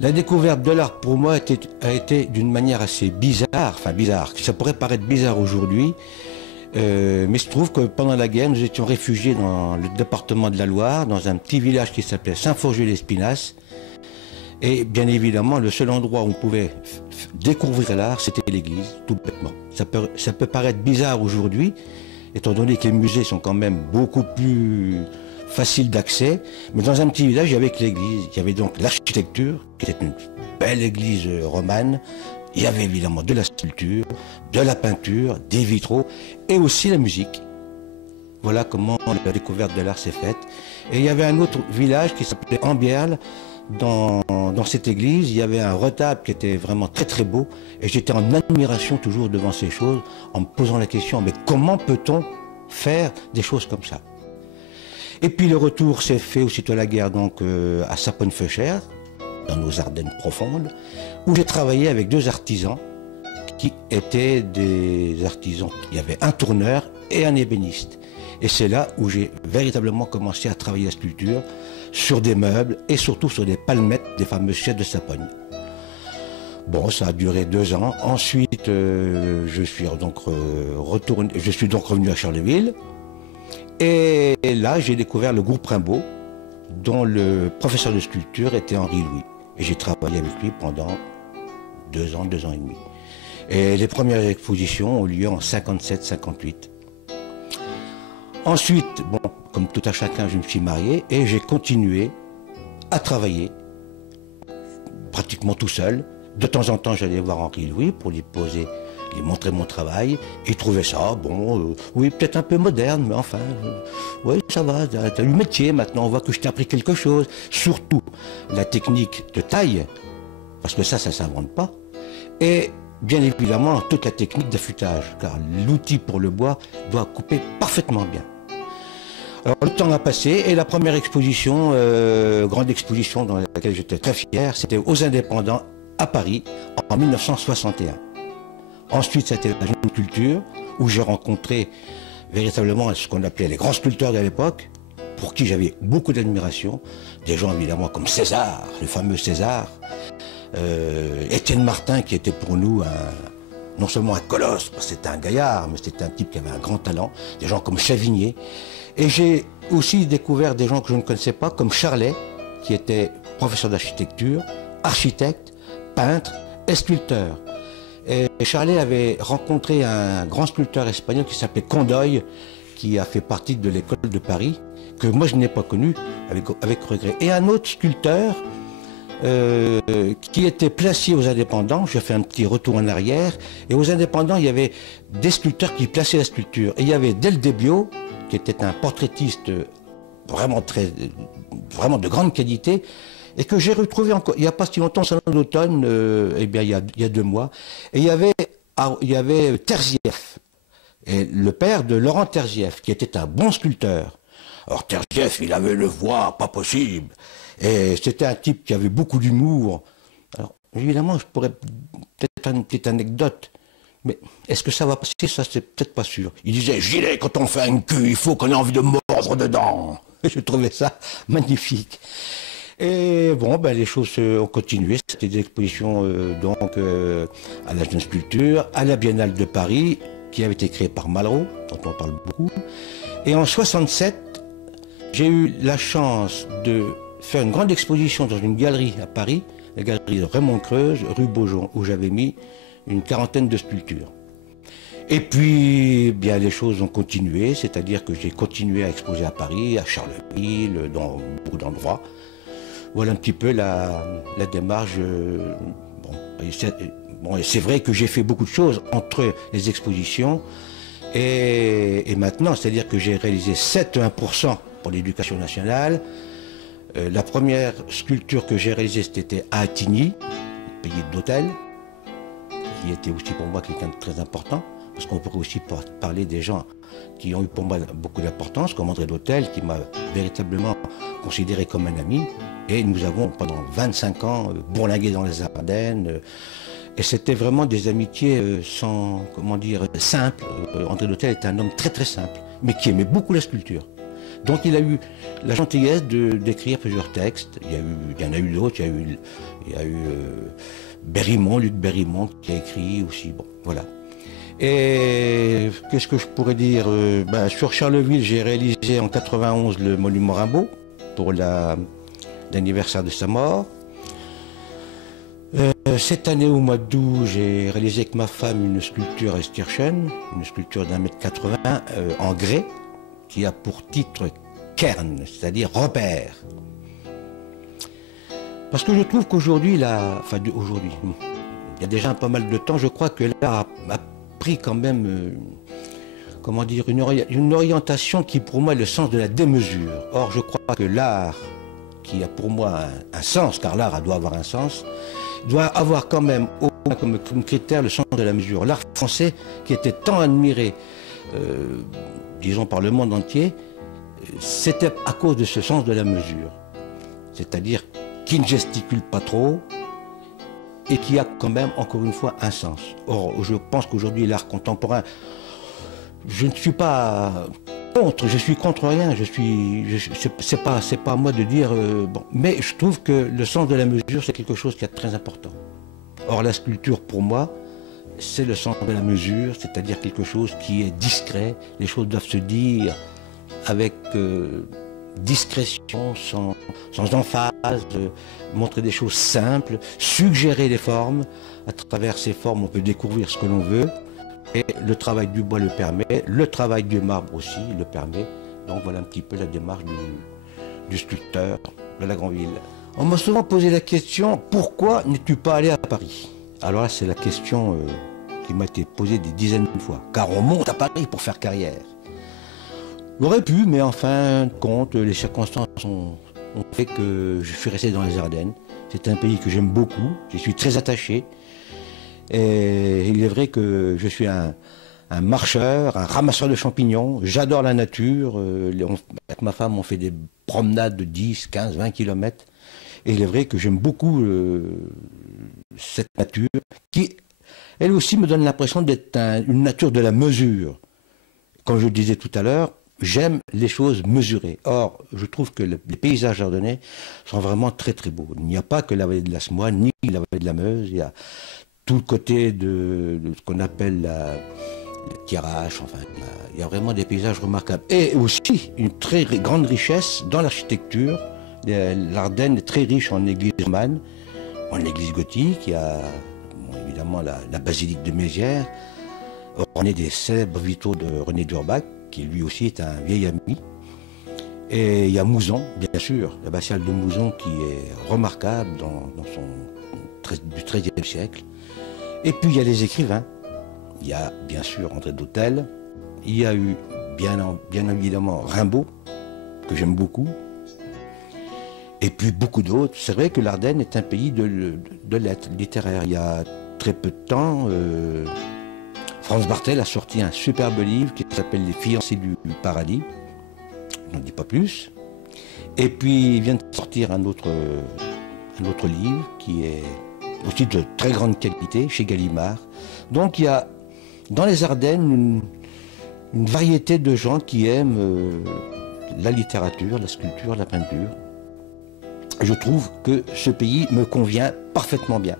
La découverte de l'art pour moi a été d'une manière assez bizarre, enfin bizarre, ça pourrait paraître bizarre aujourd'hui, mais je trouve que pendant la guerre, nous étions réfugiés dans le département de la Loire, dans un petit village qui s'appelait Saint-Forger-l'Espinasse. Et bien évidemment, le seul endroit où on pouvait découvrir l'art, c'était l'église, tout bêtement. Ça peut paraître bizarre aujourd'hui, étant donné que les musées sont quand même beaucoup plus faciles d'accès, mais dans un petit village, il y avait que l'église. Il y avait donc l'architecture, qui était une belle église romane. Il y avait évidemment de la sculpture, de la peinture, des vitraux, et aussi la musique. Voilà comment la découverte de l'art s'est faite. Et il y avait un autre village qui s'appelait Ambierle. Dans cette église, il y avait un retable qui était vraiment très très beau, et j'étais en admiration toujours devant ces choses, en me posant la question, mais comment peut-on faire des choses comme ça? Et puis le retour s'est fait aussitôt la guerre, donc à Sapon-Feuchères, dans nos Ardennes profondes, où j'ai travaillé avec deux artisans qui étaient des artisans. Il y avait un tourneur et un ébéniste. Et c'est là où j'ai véritablement commencé à travailler la sculpture sur des meubles et surtout sur des palmettes des fameuses chaises de Sapogne. Bon, ça a duré 2 ans. Ensuite, je suis donc revenu à Charleville. Et là, j'ai découvert le groupe Rimbaud, dont le professeur de sculpture était Henri Louis. Et j'ai travaillé avec lui pendant 2 ans, 2 ans et demi. Et les premières expositions ont lieu en 57-58. Ensuite, bon, comme tout à chacun, je me suis marié et j'ai continué à travailler, pratiquement tout seul. De temps en temps, j'allais voir Henri Louis pour lui montrer mon travail. Il trouvait ça, bon, oui, peut-être un peu moderne, mais enfin, oui, ça va, t'as eu le métier maintenant, on voit que je t'ai appris quelque chose. Surtout la technique de taille, parce que ça s'invente pas. Et bien évidemment, toute la technique d'affûtage, car l'outil pour le bois doit couper parfaitement bien. Alors le temps a passé et la première exposition, grande exposition dans laquelle j'étais très fier, c'était aux Indépendants à Paris en 1961. Ensuite, c'était la Jeune Culture, où j'ai rencontré véritablement ce qu'on appelait les grands sculpteurs de l'époque, pour qui j'avais beaucoup d'admiration. Des gens évidemment comme César, le fameux César, Étienne Martin, qui était pour nous non seulement un colosse, parce que c'était un gaillard, mais c'était un type qui avait un grand talent. Des gens comme Chavigné. Et j'ai aussi découvert des gens que je ne connaissais pas, comme Charlet, qui était professeur d'architecture, architecte, peintre et sculpteur. Et Charlet avait rencontré un grand sculpteur espagnol qui s'appelait Condoy, qui a fait partie de l'école de Paris, que moi je n'ai pas connu, avec regret. Et un autre sculpteur qui était placé aux Indépendants. J'ai fait un petit retour en arrière, et aux Indépendants, il y avait des sculpteurs qui plaçaient la sculpture. Et il y avait Del Debbio, qui était un portraitiste vraiment de grande qualité, et que j'ai retrouvé encore, il n'y a pas si longtemps, c'est en automne, eh bien, il y a 2 mois. Et il y avait Terzieff, et le père de Laurent Terzieff, qui était un bon sculpteur. Alors Terzieff, il avait le voix pas possible. Et c'était un type qui avait beaucoup d'humour. Alors, évidemment, je pourrais peut-être une petite anecdote, mais est-ce que ça va passer? Ça, c'est peut-être pas sûr. Il disait, Gilet, quand on fait une queue, il faut qu'on ait envie de mordre dedans. Et je trouvais ça magnifique. Et bon, ben, les choses ont continué. C'était des expositions à la Jeune Sculpture, à la Biennale de Paris, qui avait été créée par Malraux, dont on parle beaucoup. Et en 67, j'ai eu la chance de faire une grande exposition dans une galerie à Paris, la galerie de Raymond Creuse, rue Beaujon, où j'avais mis une 40aine de sculptures. Et puis, bien, les choses ont continué, c'est-à-dire que j'ai continué à exposer à Paris, à Charleville, dans beaucoup d'endroits. Voilà un petit peu la démarche. Bon, et c'est vrai que j'ai fait beaucoup de choses entre les expositions et maintenant, c'est-à-dire que j'ai réalisé 7,1% pour l'éducation nationale. La première sculpture que j'ai réalisée, c'était à Attigny, pays d'hôtel, qui était aussi pour moi quelqu'un de très important, parce qu'on pourrait aussi parler des gens qui ont eu pour moi beaucoup d'importance, comme André d'Hôtel, qui m'a véritablement considéré comme un ami. Et nous avons, pendant 25 ans, bourlingué dans les Ardennes. Et c'était vraiment des amitiés simples. André d'Hôtel était un homme très très simple, mais qui aimait beaucoup la sculpture. Donc il a eu la gentillesse d'écrire plusieurs textes. Il y en a eu d'autres, il y a eu Berrimont, Luc Berrimont qui a écrit aussi, bon, voilà. Et qu'est-ce que je pourrais dire? Sur Charleville, j'ai réalisé en 91 le monument Rimbaud pour l'anniversaire de sa mort. Cette année, au mois d'août, j'ai réalisé avec ma femme une sculpture à Stirchen, une sculpture d'1,80 m en grès, qui a pour titre Cairn, c'est-à-dire repère. Parce que je trouve qu'aujourd'hui, il y a déjà pas mal de temps, je crois que l'art a pris quand même, comment dire, une orientation qui pour moi est le sens de la démesure. Or, je crois que l'art, qui a pour moi un sens, car l'art doit avoir un sens, doit avoir quand même au moins comme critère le sens de la mesure. L'art français, qui était tant admiré, disons par le monde entier, c'était à cause de ce sens de la mesure. C'est-à-dire qui ne gesticule pas trop et qui a quand même, encore une fois, un sens. Or, je pense qu'aujourd'hui, l'art contemporain, je ne suis pas contre, je suis contre rien, c'est pas à moi de dire, bon, mais je trouve que le sens de la mesure, c'est quelque chose qui est très important. Or, la sculpture, pour moi, c'est le sens de la mesure, c'est-à-dire quelque chose qui est discret, les choses doivent se dire avec discrétion, sans emphase, montrer des choses simples, suggérer des formes. À travers ces formes, on peut découvrir ce que l'on veut. Et le travail du bois le permet, le travail du marbre aussi le permet. Donc voilà un petit peu la démarche du sculpteur de la Grandville. On m'a souvent posé la question, pourquoi n'es-tu pas allé à Paris? Alors là, c'est la question qui m'a été posée des dizaines de fois. Car on monte à Paris pour faire carrière. J'aurais pu, mais en fin de compte, les circonstances ont fait que je suis resté dans les Ardennes. C'est un pays que j'aime beaucoup, j'y suis très attaché. Et il est vrai que je suis un marcheur, un ramasseur de champignons. J'adore la nature. Avec ma femme, on fait des promenades de 10, 15, 20 km. Et il est vrai que j'aime beaucoup cette nature qui, elle aussi, me donne l'impression d'être une nature de la mesure. Comme je le disais tout à l'heure, j'aime les choses mesurées. Or, je trouve que les paysages ardennais sont vraiment très très beaux. Il n'y a pas que la vallée de la Semois, ni la vallée de la Meuse. Il y a tout le côté de ce qu'on appelle le Thiérache, enfin, il y a vraiment des paysages remarquables. Et aussi une très grande richesse dans l'architecture. L'Ardenne est très riche en églises romanes, en églises gothiques. Il y a évidemment la basilique de Mézières, ornée des célèbres vitraux de René d'Urbach, qui lui aussi est un vieil ami. Et il y a Mouzon, bien sûr, l'abbatiale de Mouzon qui est remarquable du XIIIe siècle. Et puis il y a les écrivains. Il y a bien sûr André d'Hôtel. Il y a eu bien évidemment Rimbaud, que j'aime beaucoup. Et puis beaucoup d'autres. C'est vrai que l'Ardenne est un pays de lettres littéraires. Il y a très peu de temps, Franz Barthel a sorti un superbe livre qui s'appelle Les fiancés du paradis. Je n'en dis pas plus. Et puis il vient de sortir un autre livre qui est aussi de très grande qualité, chez Gallimard. Donc il y a dans les Ardennes une variété de gens qui aiment la littérature, la sculpture, la peinture. Je trouve que ce pays me convient parfaitement bien.